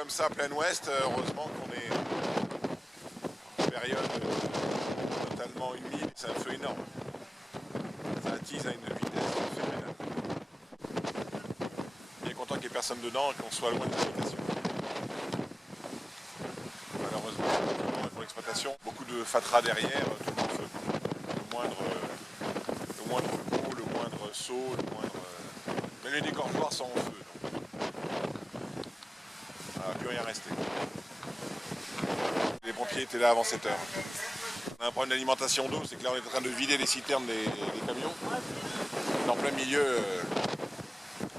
comme ça, plein ouest, heureusement qu'on est en période totalement humide. C'est un feu énorme. Ça attise à une vitesse phénoménale. Bien content qu'il n'y ait personne dedans et qu'on soit loin de l'habitation. Malheureusement, pour l'exploitation, beaucoup de fatras derrière, tout en feu. Le moindre coup, le moindre saut, le moindre... Même les décortoirs sont en feu. Donc. Voilà, plus rien resté. Les pompiers étaient là avant 7 heures. On a un problème d'alimentation d'eau, c'est que là on est en train de vider les citernes des camions. On est en plein milieu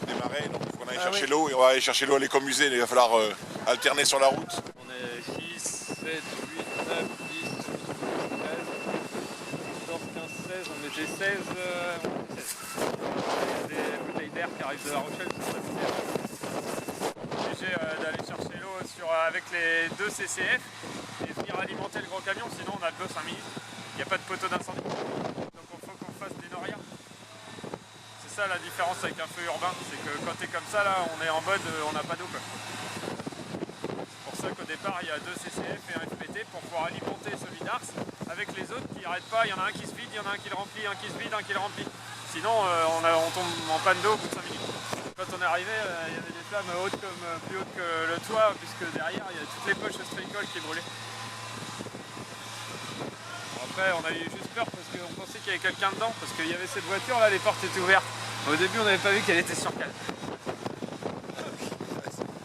des marais, donc il faut qu'on aille chercher l'eau et on va aller chercher l'eau à l'écomusée. Il va falloir alterner sur la route. On est 6, 7, 8, 9, 10, 12, 13, 14, 15, 16, on était 16. Il y a des bouteilles d'air qui arrivent de La Rochelle, c'est très bien. Obligé d'aller chercher l'eau avec les 2 CCF et venir alimenter le gros camion, sinon on a de l'eau 5 minutes. Il n'y a pas de poteau d'incendie. Donc il faut qu'on fasse des norias. C'est ça la différence avec un feu urbain, c'est que quand tu es comme ça, là, on est en mode on n'a pas d'eau. C'est pour ça qu'au départ il y a 2 CCF et un FPT pour pouvoir alimenter ce vidars avec les autres qui n'arrêtent pas. Il y en a un qui se vide, il y en a un qui le remplit, un qui se vide, un qui le remplit. Sinon on tombe en panne d'eau au bout de 5 minutes. Quand on est arrivé, il y avait des flammes plus hautes que le toit, puisque derrière il y a toutes les poches stricole qui brûlaient. Après on a eu juste peur parce qu'on pensait qu'il y avait quelqu'un dedans, parce qu'il y avait cette voiture là, les portes étaient ouvertes. Au début on n'avait pas vu qu'elle était sur cale.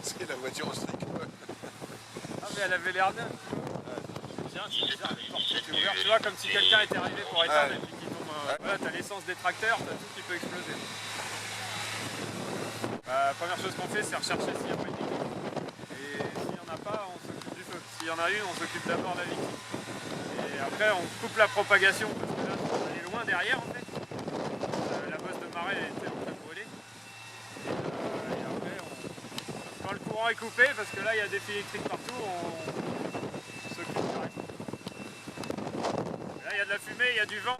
C'est la voiture au stricole. Ah mais elle avait l'air neuve. Tiens, c'est bizarre, les portes étaient ouvertes. Tu vois, comme si quelqu'un était arrivé pour éteindre et puis qu'il tombe. Voilà, t'as l'essence des tracteurs, t'as tout qui peut exploser. La première chose qu'on fait, c'est rechercher s'il n'y a pas une victime. Et s'il n'y en a pas, on s'occupe du feu. S'il y en a une, on s'occupe d'abord de la victime. Et après, on coupe la propagation, parce que là, on est loin derrière en fait. La bosse de marais était en train de brûler. Et après, quand le courant est coupé, parce que là, il y a des fils électriques partout, on s'occupe direct. Là, il y a de la fumée, il y a du vent.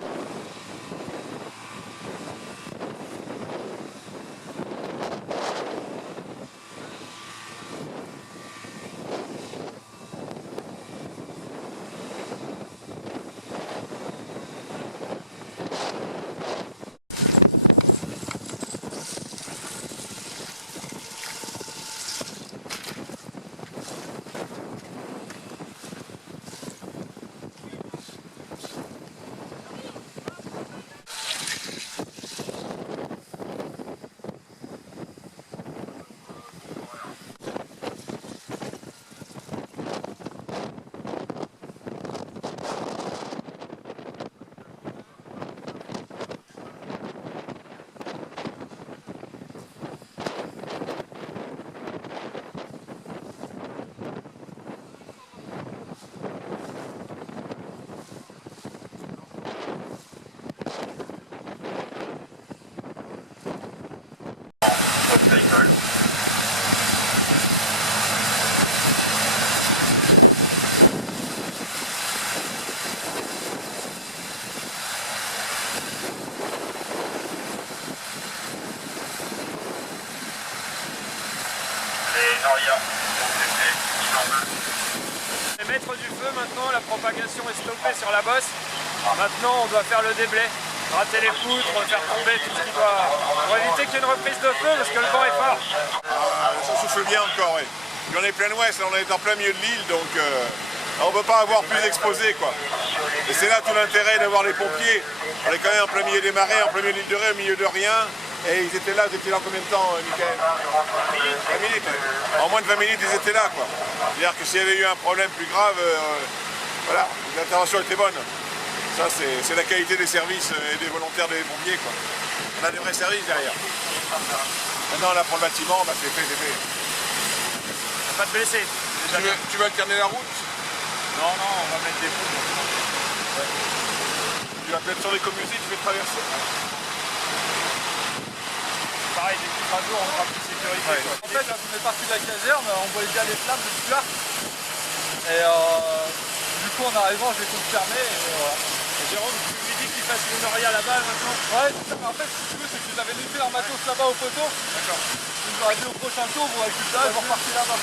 agricole. Les norias Les maîtres du feu maintenant, la propagation est stoppée sur la bosse. Maintenant on doit faire le déblai, gratter les poutres, faire tomber tout ce qui doit... pour éviter qu'il y ait une reprise de feu parce que le vent est fort. Ça souffle bien encore, oui. Puis on est plein ouest, on est en plein milieu de l'île, donc on ne peut pas avoir plus exposé, quoi. Et c'est là tout l'intérêt d'avoir les pompiers. On est quand même en plein milieu des marais, en plein milieu de l'île de Ré, au milieu de rien. Et ils étaient là, ils étaient là combien de temps, Mickaël 20 minutes. En moins de 20 minutes, ils étaient là, quoi. C'est-à-dire que s'il y avait eu un problème plus grave, voilà, l'intervention était bonne. Ça, c'est la qualité des services et des volontaires des pompiers, quoi. On a des vrais services derrière. Maintenant, là, pour le bâtiment, bah, c'est fait, c'est fait. Pas de blessés. Tu veux alterner la route? Non, non, on va mettre des poutres. Ouais. Tu vas peut-être sur les commusiers, tu fais traverser. Pareil, des petits radeaux, on sera plus sécurité. Ouais. En fait, là, on est parti de la caserne, on voyait bien les flammes depuis là. Et du coup, en arrivant, j'ai tout fermé. Et voilà. Et Jérôme, tu lui dis qu'il fasse le noria là-bas maintenant? Ouais, en fait, si tu veux, c'est que j'avais laissé leur matos là-bas au poteau. D'accord. Je leur ai dit au prochain tour, vous récupérez, vous repartez là-bas.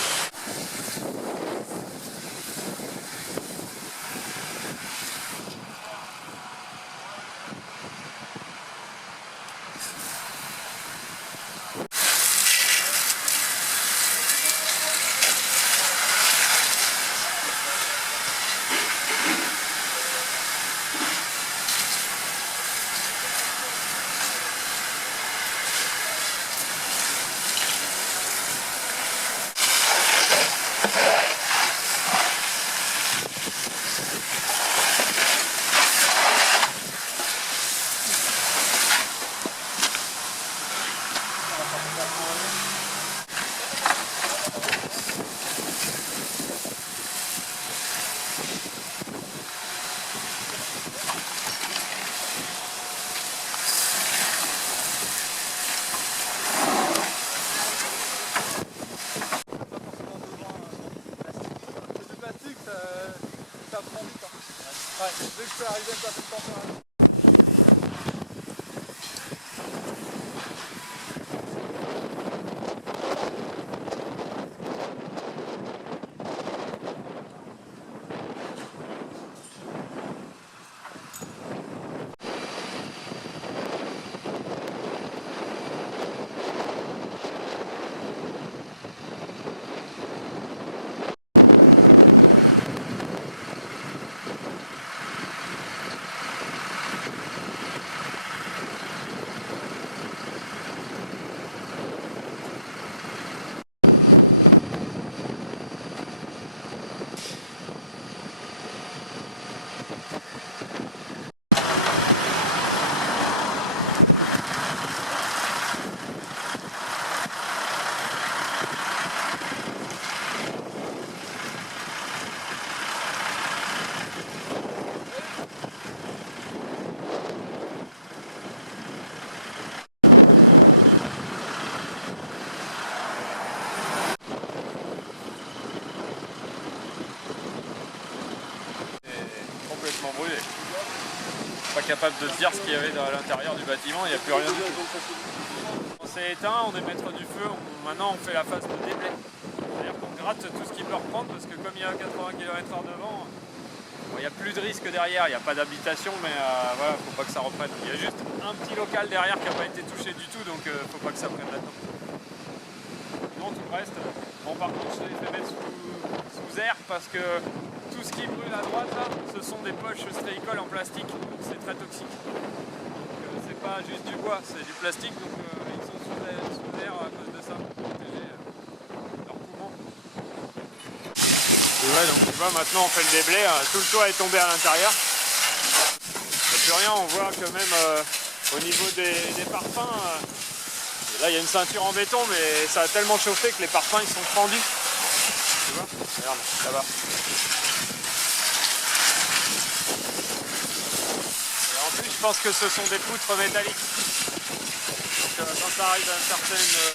Ça prend vite. Ouais, dès que je peux arriver à une certaine température. Complètement brûlé. Pas capable de dire ce qu'il y avait à l'intérieur du bâtiment, il n'y a plus rien du tout. On s'est éteint, on est maître du feu, maintenant on fait la phase de déblai. C'est-à-dire qu'on gratte tout ce qui peut reprendre parce que comme il y a 80 km/h devant, il n'y a plus de risque derrière, il n'y a pas d'habitation, mais voilà, faut pas que ça reprenne. Il y a juste un petit local derrière qui n'a pas été touché du tout, donc faut pas que ça prenne là-dedans. Non, tout le reste, bon par contre je l'ai fait mettre sous air parce que tout ce qui brûle à droite là, ce sont des poches stréicoles en plastique, donc c'est très toxique. Donc c'est pas juste du bois, c'est du plastique, donc ils sont sous air à cause de ça, pour protéger leurs poumons. Et ouais, donc tu vois, maintenant on fait le déblai, tout le toit est tombé à l'intérieur. Il n'y a plus rien, on voit que même au niveau des parpaings, là il y a une ceinture en béton, mais ça a tellement chauffé que les parpaings ils sont fendus. Tu vois, regarde, là-bas. Je pense que ce sont des poutres métalliques. Donc quand ça arrive à une certaine